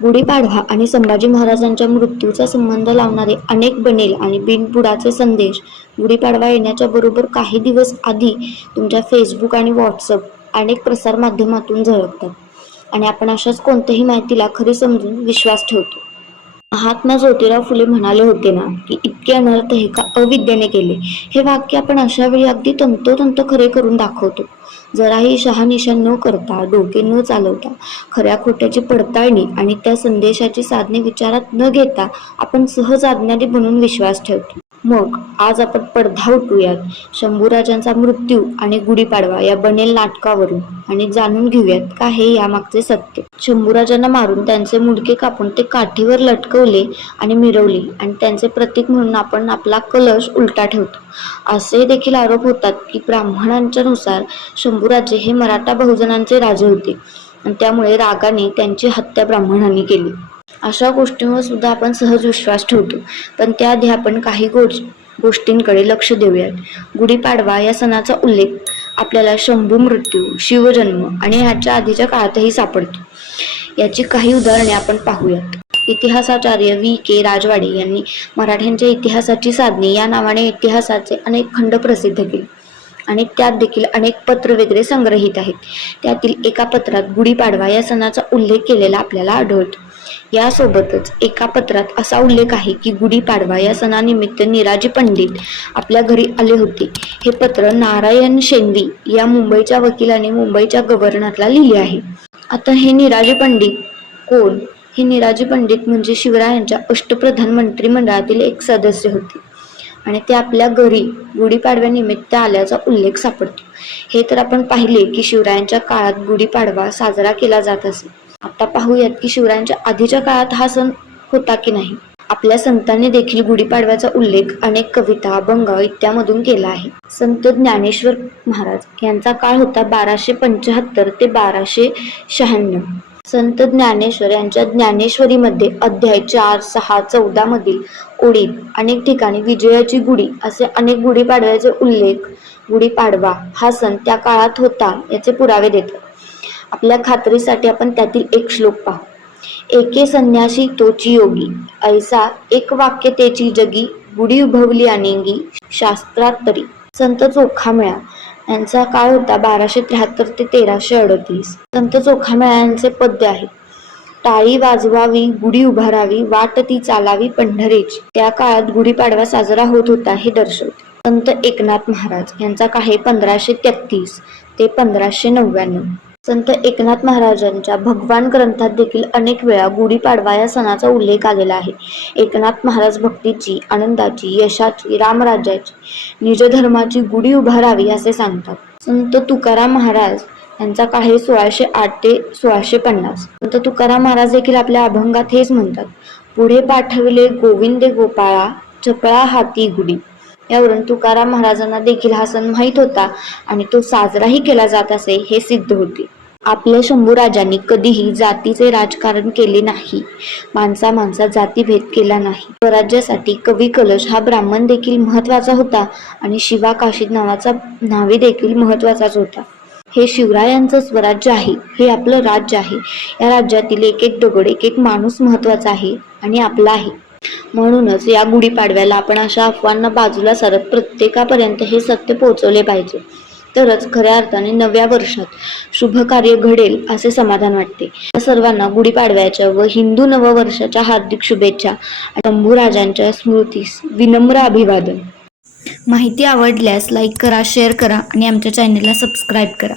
गुढीपाडवा आणि संभाजी महाराजांच्या मृत्यूचा संबंध लावणारे अनेक बनेल आणि बिनबुडाचे संदेश गुढीपाडवा येण्याच्या बरोबर काही दिवस आधी तुमच्या फेसबुक आणि व्हॉट्सअप अनेक प्रसारमाध्यमातून झळकतात. आणि आपण अशाच कोणत्याही माहितीला खरी समजून विश्वास ठेवतो. महात्मा ज्योतिराव फुले म्हणाले होते ना की इतके अनर्थ हे का अविद्येने केले? हे वाक्य आपण अशा वेळी अगदी तंतोतंत खरे करून दाखवतो. जराही शहानिशा न करता डोके न चालवता खऱ्या खोट्याची पडताळणी आणि त्या संदेशाची साधने विचारात न घेता आपण सहज आज्ञानी बनून विश्वास ठेवतो. मग आज आपण पडदा उठूयात शंभूराजांचा मृत्यू आणि गुढीपाडवा या बनेल नाटकावरून आणि जाणून घेऊयात का हे यामागचे सत्य. शंभूराजांना मारून त्यांचे मुडके कापून ते काठीवर लटकवले आणि मिरवले आणि त्यांचे प्रतीक म्हणून आपण आपला कलश उलटा ठेवतो. असे देखील आरोप होतात की ब्राह्मणांच्या नुसार शंभूराजे हे मराठा बहुजनांचे राजे होते. आणि त्यामुळे रागाने त्यांची हत्या ब्राह्मणांनी केली. अशा गोष्टींवर सुद्धा आपण सहज विश्वास ठेवतो. पण त्याआधी आपण काही गोष्ट गोष्टींकडे लक्ष देऊयात. गुढीपाडवा या सणाचा उल्लेख आपल्याला शंभू मृत्यू शिवजन्म आणि ह्याच्या आधीच्या काळातही सापडतो. याची काही उदाहरणे आपण पाहूयात. इतिहासाचार्य व्ही. के. राजवाडे यांनी मराठ्यांच्या इतिहासाची साधने या नावाने इतिहासाचे अनेक खंड प्रसिद्ध केले आणि त्यात देखील अनेक पत्र वगैरे संग्रहित आहेत. त्यातील एका पत्रात गुढीपाडवा या सणाचा उल्लेख केलेला आपल्याला आढळतो. यासोबतच एका पत्रात असा उल्लेख आहे की गुढीपाडवा या सणानिमित्त निराजी पंडित आपल्या घरी आले होते. हे पत्र नारायण शेंदी या मुंबईच्या वकिलाने मुंबईच्या गव्हर्नरला लिहिले आहे. आता हे निराजी पंडित कोण? हे निराजी पंडित म्हणजे शिवरायांच्या अष्टप्रधान मंत्रिमंडळातील एक सदस्य होते. आणि ते आपल्या घरी गुढीपाडव्यानिमित्त आल्याचा उल्लेख सापडतो. हे तर आपण पाहिले की शिवरायांच्या काळात गुढीपाडवा साजरा केला जात असे. आता पाहूयात की शिवरायांच्या आधीच्या काळात हा सण होता की नाही. आपल्या संतांनी देखील गुढीपाडव्याचा उल्लेख अनेक कविता अभंग इत्यामधून केला आहे. संत ज्ञानेश्वर महाराज यांचा काळ होता बाराशे पंच्याहत्तर ते बाराशे शहाण्णव. संत ज्ञानेश्वर यांच्या ज्ञानेश्वरीमध्ये अध्याय चार सहा चौदा मधील ओळीत अनेक ठिकाणी विजयाची गुढी असे अनेक गुढीपाडव्याचे उल्लेख गुढीपाडवा हा सण त्या काळात होता याचे पुरावे देतात. आपल्या खात्रीसाठी आपण त्यातील एक श्लोक पाहू. एके संन्यासी तोची योगी ऐसा एक वाक्य त्याची जगी गुढी उभवली अनेंगी शास्त्रात तरी. संत चोखामेळा यांचा काळ होता बाराशे त्र्याहत्तर ते तेराशे अडतीस. संत चोखामेळा यांचे पद्य आहे. टाळी वाजवावी गुढी उभारावी वाट ती चालावी पंढरीची. त्या काळात गुढीपाडवा साजरा होत होता हे दर्शवते. संत एकनाथ महाराज यांचा काळ आहे पंधराशे तेहतीस ते पंधराशे नव्याण्णव. संत एकनाथ महाराजांच्या भगवान ग्रंथात देखील अनेक वेळा गुढीपाडवा या सणाचा उल्लेख आलेला आहे. एकनाथ महाराज भक्तीची आनंदाची यशाची रामराज्याची निजधर्माची गुढी उभारावी असे सांगतात. संत तुकाराम महाराज यांचा काळ आहे सोळाशे आठ ते सोळाशे पन्नास. संत तुकाराम महाराज देखील आपल्या अभंगात हेच म्हणतात. पुढे पाठविले गोविंदे गोपाळा चपळा हाती गुढी. यावरून तुकाराम महाराजांना देखील हा सण माहीत होता आणि तो साजराही केला जात असे हे सिद्ध होते. आपल्या शंभूराजांनी कधीही जातीचे राजकारण केले नाही. माणसा माणसा जातीभेद केला नाही. स्वराज्यासाठी कवी कलश हा ब्राह्मण देखील महत्त्वाचा होता आणि शिवा काशीद नावाचा न्हावी देखील महत्वाचाच होता. हे शिवरायांचं स्वराज्य आहे. हे आपलं राज्य आहे. या राज्यातील एक एक दगड एक एक माणूस महत्त्वाचा आहे आणि आपला आहे. म्हणूनच या गुढीपाडव्याला आपण अशा अफवांना बाजूला सरत प्रत्येकापर्यंत हे सत्य पोहोचवले पाहिजे. तरच खऱ्या अर्थाने नव्या वर्षात शुभ कार्य घडेल असे समाधान वाटते. या सर्वांना गुढीपाडव्याच्या व हिंदू नववर्षाच्या हार्दिक शुभेच्छा शंभूराजांच्या स्मृतीस विनम्र अभिवादन. माहिती आवडल्यास लाईक करा शेअर करा आणि आमच्या चॅनलला सबस्क्राईब करा.